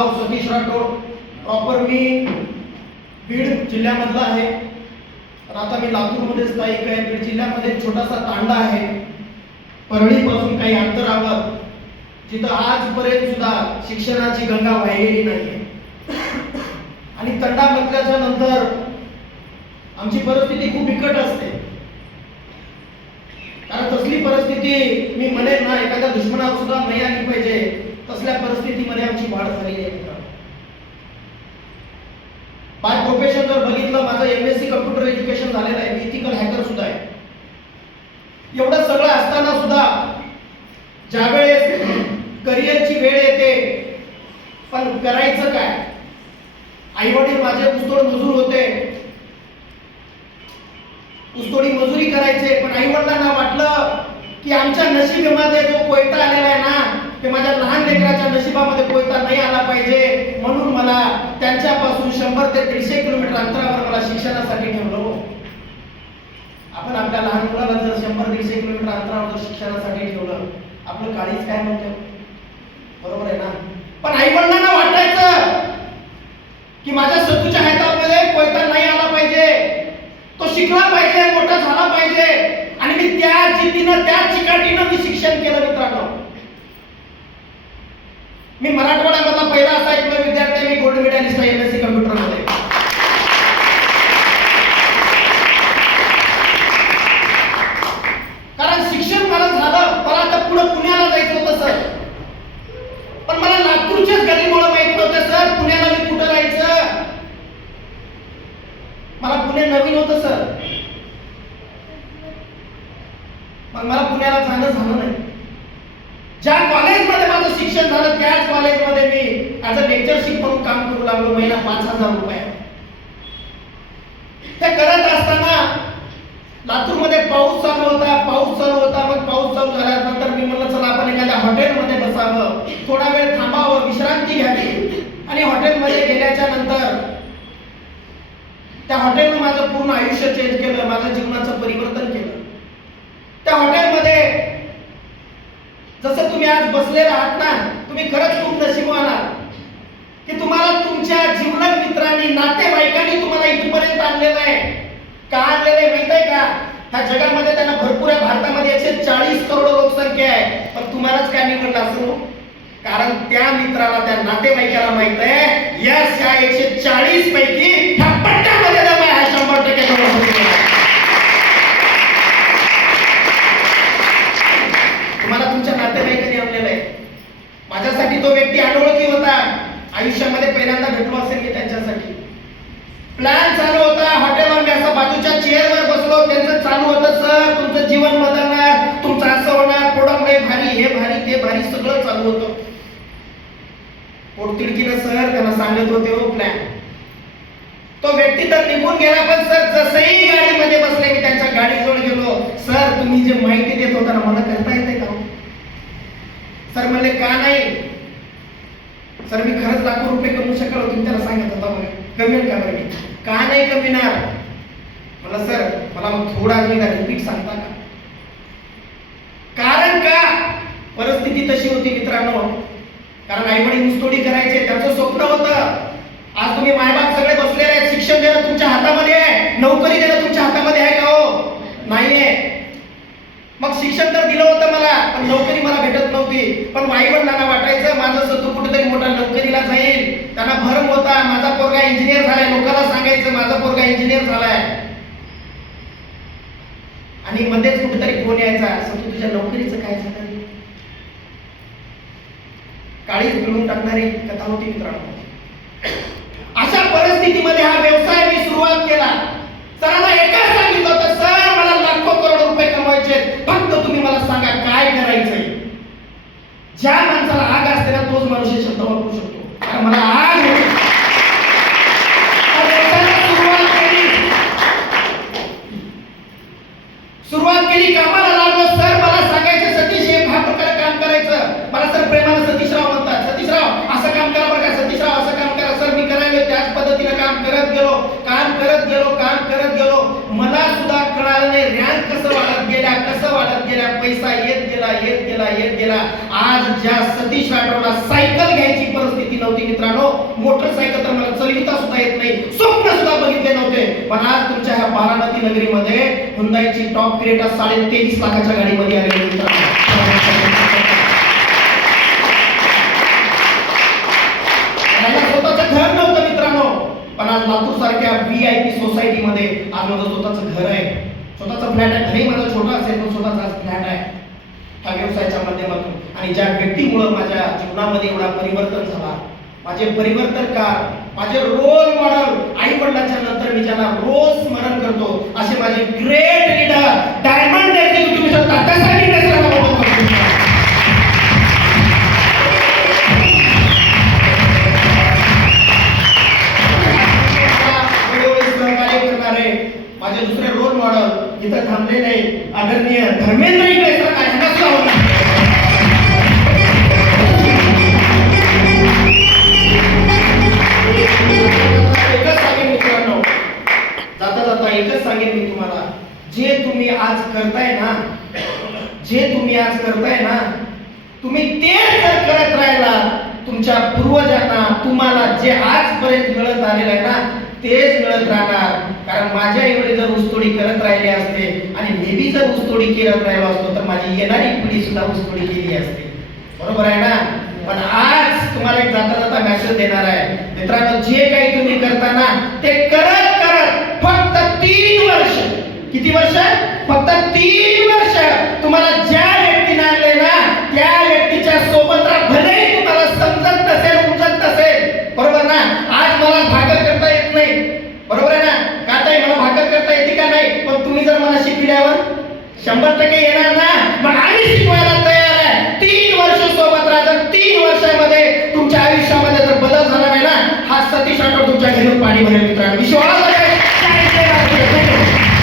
नाव Satish Rathod. Proper मी बीड जिल्ह्यामधला आहे, पण आता मी लातूरमध्ये स्थायिक आहे. बीड जिल्ह्यामध्ये छोटासा तांडा आहे परळीपासून काही अंतरावर, जिथं आजपर्यंत सुद्धा शिक्षणाची गंगा वाहिलेली नाही. आणि तंडा म्हटल्याच्या नंतर आमची परिस्थिती खूप बिकट असते, कारण तसली परिस्थिती मी म्हणेन ना, एखाद्या दुश्मनावर सुद्धा नाही आली पाहिजे, तसल्या परिस्थितीमध्ये आमची वाढ झालेली आहे. बाय प्रोफेशन जर बघितलं, माझं MSc कम्प्युटर एज्युकेशन झालेलं आहे, मी इथिकल हॅकर सुद्धा आहे. एवढं सगळं असताना सुद्धा ज्यावेळेस करिअरची वेळ येते, पण करायचं काय? आई वडील माझे ऊसतोड मजूर होते, ऊसतोडी मजुरी करायचे, पण आई वडिलांना वाटलं की आमच्या नशिबीमध्ये जो कोयता आलेला आहे ना, ते माझ्या लहान लेकराच्या नशिबामध्ये कोयता नाही आला पाहिजे, म्हणून मला त्यांच्यापासून 100 ते 150 किलोमीटर अंतरावर मला शिक्षणासाठी ठेवलं. आपण आपल्या लहान मुलाला जर 100-150 किलोमीटर अंतरावर शिक्षणासाठी ठेवलं, आपलं काळीच काय नव्हतं, बरोबर आहे ना? पण आई वडिलांना वाटायचं की माझ्या सतूच्या हातामध्ये कोयता नाही आला पाहिजे, तो शिकला पाहिजे, मोठा झाला पाहिजे. आणि मी त्या जिद्दीनं, त्या चिकाटीनं मी शिक्षण केलं. मित्रांनो, मी मराठवाड्यामधला पहिला असा एक विद्यार्थी, मी गोल्ड मेडलिस्ट आहे MSc कम्प्युटर मध्ये. कारण शिक्षण मला झालं, मला आता पुढे पुण्याला जायचं होतं सर, पण मला नागपूरच्याच गल्लीमुळे माहित नव्हतं सर पुण्याला मी कुठं जायचं. मला पुणे नवीन होतं सर, मग मला पुण्याला जाणं झालं नाही. ज्या कॉलेजमध्ये माझं शिक्षण झालं त्याच कॉलेजमध्ये मी ॲज अ लेक्चरशिप म्हणून काम करू लागलो, महिना 5,000 रुपये. ते करत असताना लातूरमध्ये पाऊस चालू होता. मग पाऊस चालू झाल्यानंतर मी म्हणलं चला आपण एखाद्या हॉटेलमध्ये बसावं, थोडा वेळ थांबावं, विश्रांती घ्यावी. आणि हॉटेलमध्ये गेल्याच्या नंतर त्या हॉटेलनं माझं पूर्ण आयुष्य चेंज केलं, माझ्या जीवनाचं परिवर्तन केलं. त्या हॉटेलमध्ये जसं तुम्ही आज बसलेले आहात ना, तुम्ही खरंच खूप नशीबवान आहात की तुम्हाला तुमच्या जीवलग मित्रांनी, नातेवाईकांनी तुम्हाला इथपर्यंत आणलेलं आहे. का आणलेलं आहे माहित आहे का? ह्या जगामध्ये त्यांना भरपूर आहे, भारतामध्ये 140 करोड लोकसंख्या आहे, पण तुम्हालाच काय निवडलं असं? कारण त्या मित्राला, त्या नातेवाईकाला माहित आहे यस, या 140 पैकी ह्या पट्ट्यामध्ये दम आहे, 100% तुम्हाला तुमच्या नातेवाईकांनी आणलेलं आहे. माझ्यासाठी तो व्यक्ती अनोळखी होता, आयुष्यामध्ये पहिल्यांदा भेटलो असेल की त्यांच्यासाठी. प्लॅन चालू होता हॉटेलवर, मी असं बाजूच्या चेअरवर बसलो, त्यांचं चालू होतं सर तुमचं जीवन बदलणार, तुमचं असं होणार, प्रोडक्ट लय भारी, हे भारी, ते भारी, सगळं चालू होतं. पोटतिडकीनं सर त्यांना सांगत होते हो प्लॅन. तो व्यक्ती तर निघून गेला, पण सर जसंही गाडीमध्ये बसले की त्यांच्या गाडीजवळ गेलो, सर तुम्ही जे माहिती देत होता ना, मला करता येते का? सर म्हणले का नाही? सर मी खरंच लाखो रुपये कमवू शकलो, तुम्ही त्याला सांगत होता बघा, कमी का बरं? का नाही कमीणार? मला सर मला मग थोडा वेळा रिपीट सांगता का? कारण का परिस्थिती तशी होती मित्रांनो, कारण आई वडील ऊसतोडी करायचे, त्यांचं स्वप्न होतं. आज तुम्ही मायबाप सगळे बसलेले आहेत, शिक्षण देणं तुमच्या हातामध्ये आहे, नोकरी देणं तुमच्या हातामध्ये आहे का? हो नाहीये. मग शिक्षण तर दिलं होतं मला, पण नोकरी मला भेटत नव्हती. पण आई वडिलांना वाटायचं माझं सतू कुठेतरी मोठा नोकरीला जाईल, त्यांना भरम होता माझा पोरगा इंजिनियर झालाय, लोकांना सांगायचं माझा पोरगा इंजिनियर झालाय. आणि मध्येच कुठेतरी फोन यायचा, सतू तुझ्या नोकरीचं काय झालं? काळीच मिळून टाकणारी कथा होती मित्रांनो. अशा परिस्थितीमध्ये हा व्यवसाय मी सुरुवात केला. सरांना एकच सांगितलं होतं, सर मला लाखो करोड रुपये कमवायचे, फक्त तुम्ही मला सांगा काय करायचंय. ज्या माणसाला आग असते ना, तोच माणूस हे शब्द वापरू शकतो, कारण मला आग होती. सुरुवात केली, कामाला लागलो. सर मला सांगायचं सतीश हे ह्या प्रकारे काम करायचं. मला सर प्रेमानं सतीशराव म्हणतात, सतीशराव असं काम करा बरं का, सतीशराव असं काम करा. सर मी करायला त्याच पद्धतीने काम करत गेलो. मला सुद्धा कळालं नाही रँक कसं वाढत गेल्या, पैसा येत गेला. आज ज्या सतीश राठोडला सायकल घ्यायची परिस्थिती नव्हती मित्रांनो, मोटरसायकल तर मला चालविता सुद्धा येत नाही, स्वप्न सुद्धा बघितले नव्हते, पण आज तुमच्या ह्या बारामती नगरीमध्ये हुंडाईची टॉप क्रेटा 23.5 लाखाच्या गाडीमध्ये आलेली मित्रांनो. स्वतःचं घर नव्हतं मित्रांनो, पण आज लातूर सारख्या VIP सोसायटीमध्ये आज माझं स्वतःचं घर आहे, स्वतःचा फ्लॅट आहे. घरी माझा छोटा असेल पण स्वतःचा फ्लॅट आहे ह्या व्यवसायाच्या माध्यमातून. आणि ज्या व्यक्तीमुळे माझ्या जीवनामध्ये एवढा परिवर्तन झाला, माझे परिवर्तनकार, माझे रोल मॉडेल, आई वडिलांच्या नंतर मी ज्यांना रोज स्मरण करतो असे माझे great leader, diamond executive Tatyasaheb Ingale सरांना बोलतो. माझे दुसरे रोल मॉडेल इथं थांबले नाही, आदरणीय धर्मेंद्र इंगळे सर यांना सुद्धा होणार. एकच सांगेन मित्रांनो, जाता जाता एकच सांगेन मी तुम्हाला, जे तुम्ही आज करताय ना, जे तुम्ही आज करताय ना, तुम्ही ते जर करत राहिला, तुमच्या पूर्वजांना तुम्हाला जे आजपर्यंत मिळत आलेलं आहे ना तेच मिळत राहणार. कारण माझ्या एवढे जर ऊसतोडी करत राहिले असते आणि मी बी जर ऊसतोडी करत राहिलो असतो तर माझी येणारी पिढी सुद्धा ऊसतोडी केली असते, बरोबर आहे ना. पण आज तुम्हाला एक जाता जाता मेसेज देणार आहे मित्रांनो, जे काही तुम्ही करताना ते करत करत फक्त 3 वर्ष, किती वर्ष? फक्त 3 वर्ष तुम्हाला ज्या व्यक्तीने आणले ना त्या व्यक्तीच्या सोबत राहा, भलेही तुम्हाला समजत नसेल, उमजत नसेल, बरोबर ना. आज मला भाकर करता येत नाही, बरोबर आहे ना, का ताई मला भाकर करता येते का नाही, पण तुम्ही जर मला शिकल्यावर 100% येणार ना, पण आम्ही शिकवायला तयार आहे. 3 वर्ष सोबत राहा. जर 3 वर्षामध्ये तुमच्या आयुष्यामध्ये जर बदल झाला नाही ना, हा सतीश राठोड तुमच्या घरी पाणी भरेल मित्रांनो, विश्वास